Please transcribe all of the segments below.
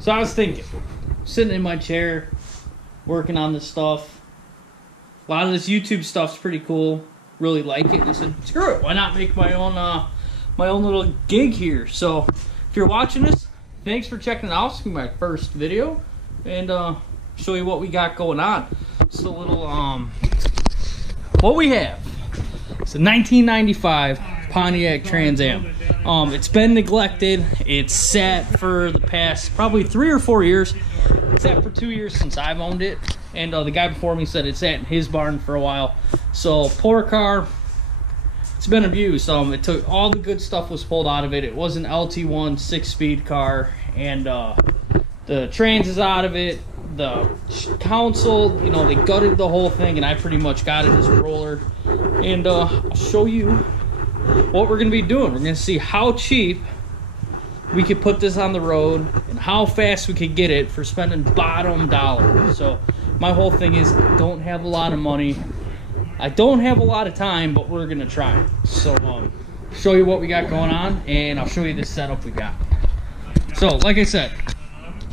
So I was thinking, sitting in my chair, working on this stuff. A lot of this YouTube stuff's pretty cool. Really like it. And I said, screw it. Why not make my own little gig here? So if you're watching this, thanks for checking it out. It's my first video, and show you what we got going on. Just a little what we have. It's a 1995 Pontiac Trans Am. It's been neglected. It's sat for the past probably 3 or 4 years. It's sat for 2 years since I've owned it, and the guy before me said it sat in his barn for a while. So poor car. It's been abused. It took all the good stuff was pulled out of it. It was an LT1 6-speed car, and the trans is out of it. The console, they gutted the whole thing, and I pretty much got it as a roller. And I'll show you what we're gonna be doing. We're gonna see how cheap we could put this on the road and how fast we could get it for spending bottom dollar. So my whole thing is, I don't have a lot of money. I don't have a lot of time, but we're gonna try. So show you what we got going on, and I'll show you the setup we got. So like I said,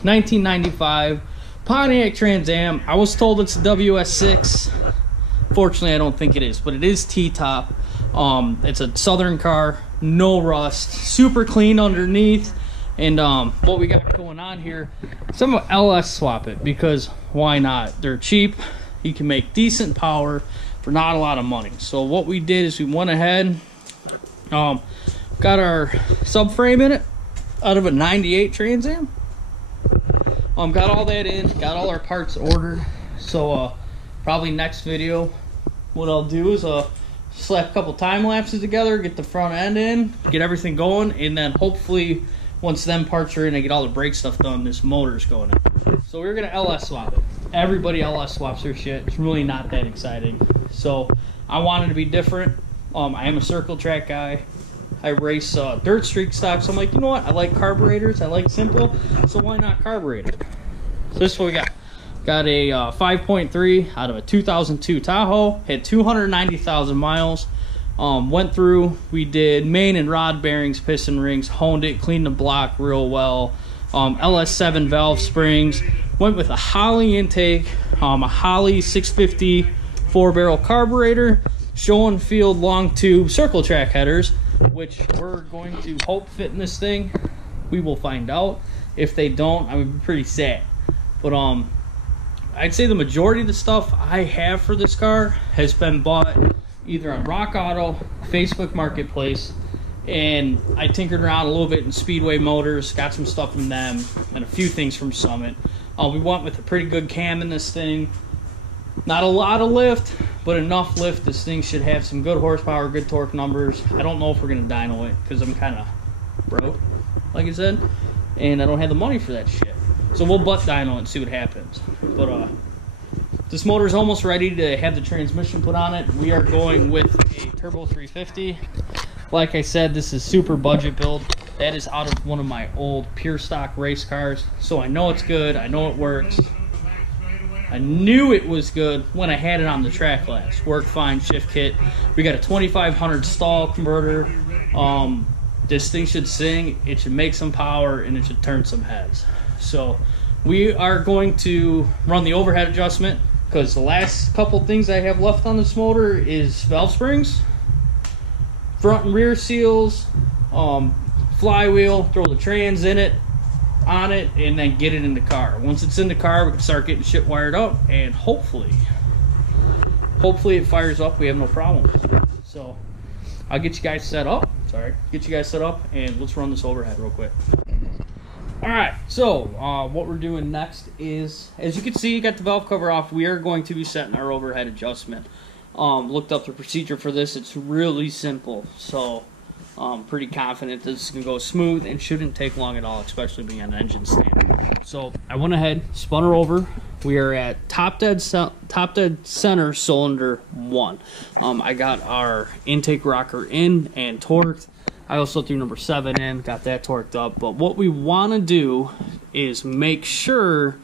1995 Pontiac Trans Am. I was told it's a WS6. Fortunately, I don't think it is, but it is T-top. It's a Southern car, no rust, super clean underneath. And what we got going on here, some of LS swap it, because why not? They're cheap. You can make decent power for not a lot of money. So what we did is we went ahead, got our subframe in it out of a 98 Trans Am. Got all that in, got all our parts ordered. So probably next video, what I'll do is slap a couple time lapses together, get the front end in, get everything going, and then hopefully once them parts are in, I get all the brake stuff done, this motor's going in. So we're gonna LS swap it. Everybody LS swaps their shit. It's really not that exciting. So I wanted to be different. I am a circle track guy. I race dirt streak stock, so I'm like, you know what? I like carburetors. I like simple, so why not carburetor? So this is what we got. Got a 5.3 out of a 2002 Tahoe. Had 290,000 miles. Went through. We did main and rod bearings, piston rings, honed it, cleaned the block real well. LS7 valve springs. Went with a Holley intake, a Holley 650 4-barrel carburetor, show and field long tube circle track headers, which we're going to hope fit in this thing. We will find out. If they don't, I would be pretty sad. But I'd say the majority of the stuff I have for this car has been bought either on Rock Auto, Facebook Marketplace, and I tinkered around a little bit in Speedway Motors, got some stuff from them, and a few things from Summit. We went with a pretty good cam in this thing. Not a lot of lift, but enough lift. This thing should have some good horsepower, good torque numbers. I don't know if we're going to dyno it because I'm kind of broke, like I said, and I don't have the money for that shit. So we'll butt dyno it and see what happens. But this motor's almost ready to have the transmission put on it. We are going with a Turbo 350. Like I said, this is super budget build. That is out of one of my old pure stock race cars, so I know it's good. I know it works. I knew it was good when I had it on the track last. Worked fine, shift kit. We got a 2500 stall converter. This thing should sing, it should make some power, and it should turn some heads. So we are going to run the overhead adjustment, because the last couple things I have left on this motor is valve springs, front and rear seals, flywheel, throw the trans in it, on it, and then get it in the car. Once it's in the car, we can start getting shit wired up, and hopefully it fires up. We have no problems. So I'll get you guys set up. And let's run this overhead real quick. All right, so what we're doing next is, as you can see, you got the valve cover off. We are going to be setting our overhead adjustment. Looked up the procedure for this. It's really simple, so pretty confident this can go smooth and shouldn't take long at all, especially being an engine stand. So I went ahead, spun her over. We are at top dead center cylinder 1. I got our intake rocker in and torqued. I also threw number 7 in, got that torqued up. But what we want to do is make sure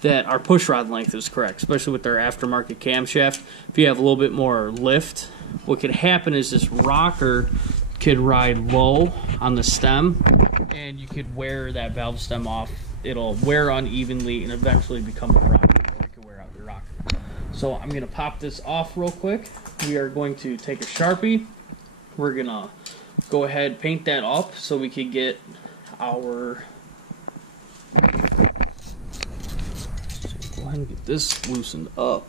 that our push rod length is correct, especially with our aftermarket camshaft. If you have a little bit more lift, what could happen is this rocker could ride low on the stem and you could wear that valve stem off. It'll wear unevenly and eventually become a rocker, or it can wear out your rocker. So I'm gonna pop this off real quick. We are going to take a Sharpie. We're gonna go ahead, paint that up so we can get our, so go ahead and get this loosened up.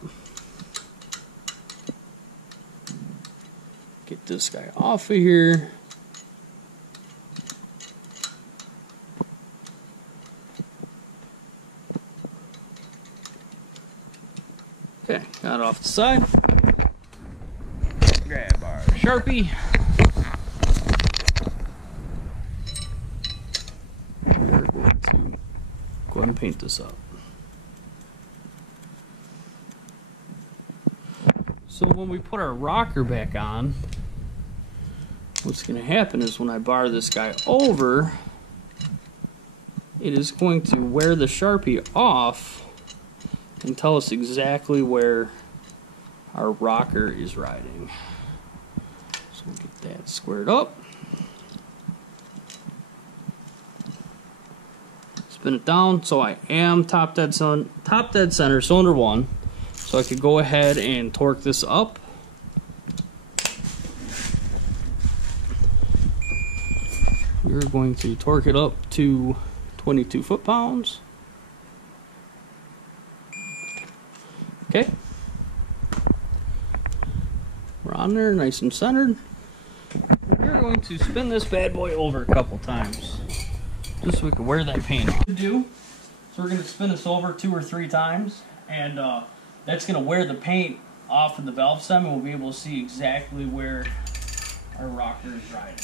Get this guy off of here. Okay, got it off the side. Grab our Sharpie. We're going to go ahead and paint this up. So when we put our rocker back on, what's going to happen is when I bar this guy over, it is going to wear the Sharpie off and tell us exactly where our rocker is riding. So we'll get that squared up. Spin it down. So I am top dead center, cylinder 1. So I could go ahead and torque this up. We're going to torque it up to 22 foot-pounds. Okay. We're on there, nice and centered. We're going to spin this bad boy over a couple times, just so we can wear that paint off. So we're going to spin this over 2 or 3 times, and that's going to wear the paint off of the valve stem, and we'll be able to see exactly where our rocker is riding.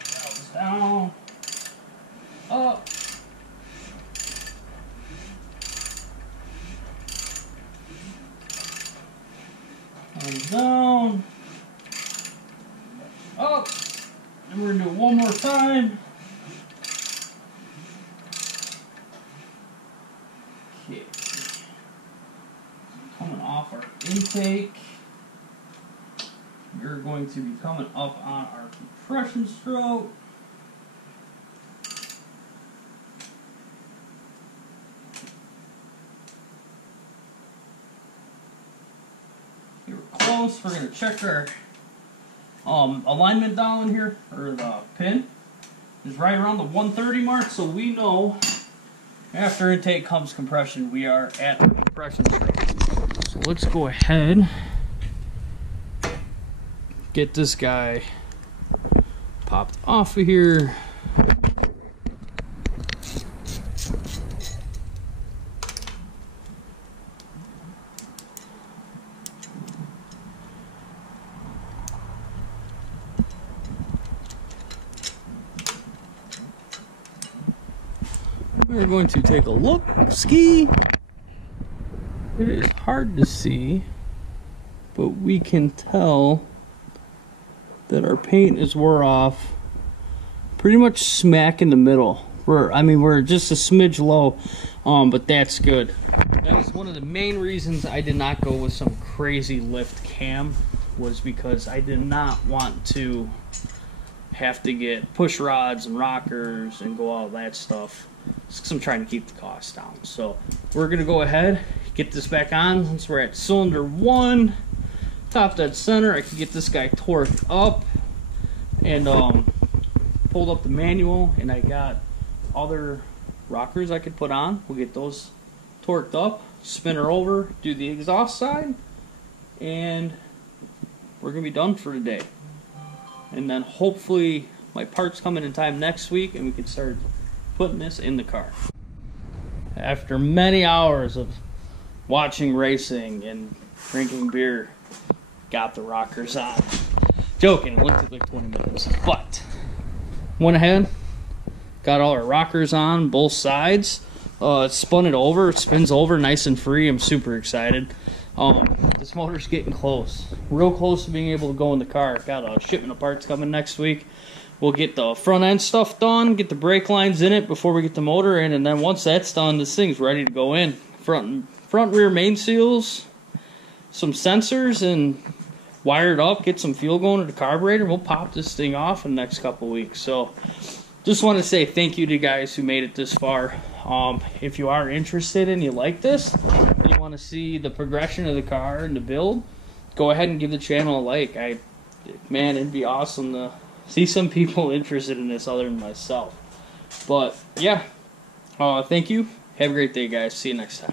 Valves down, up. Down, up, and we're going to do it one more time. Okay, coming off our intake, we're going to be coming up on our compression stroke. Close. We're going to check our alignment down here, or the pin is right around the 130 mark, so we know after intake comes compression. We are at the compression stroke. So let's go ahead, get this guy popped off of here. We're going to take a look, ski. It is hard to see, but we can tell that our paint is wore off pretty much smack in the middle. We're just a smidge low, but that's good. That was one of the main reasons I did not go with some crazy lift cam, was because I did not want to have to get push rods and rockers and go all that stuff. Because I'm trying to keep the costs down. So we're going to go ahead, get this back on. Since we're at cylinder 1, top dead center, I can get this guy torqued up and pulled up the manual, and I got other rockers I could put on. We'll get those torqued up, spin her over, do the exhaust side, and we're going to be done for today. And then hopefully my parts come in time next week and we can start putting this in the car. After many hours of watching racing and drinking beer, got the rockers on. Joking, it only took like 20 minutes, but went ahead, got all our rockers on both sides, spun it over, it spins over nice and free. I'm super excited. This motor's getting close, real close to being able to go in the car. Got a shipment of parts coming next week. We'll get the front end stuff done, get the brake lines in it before we get the motor in, and then once that's done, this thing's ready to go in. Front rear main seals, some sensors, and wire it up, get some fuel going to the carburetor, we'll pop this thing off in the next couple weeks. So just want to say thank you to guys who made it this far. If you are interested and you like this, and you want to see the progression of the car and the build, go ahead and give the channel a like. Man, it'd be awesome to see some people interested in this other than myself. But yeah, thank you. Have a great day, guys. See you next time.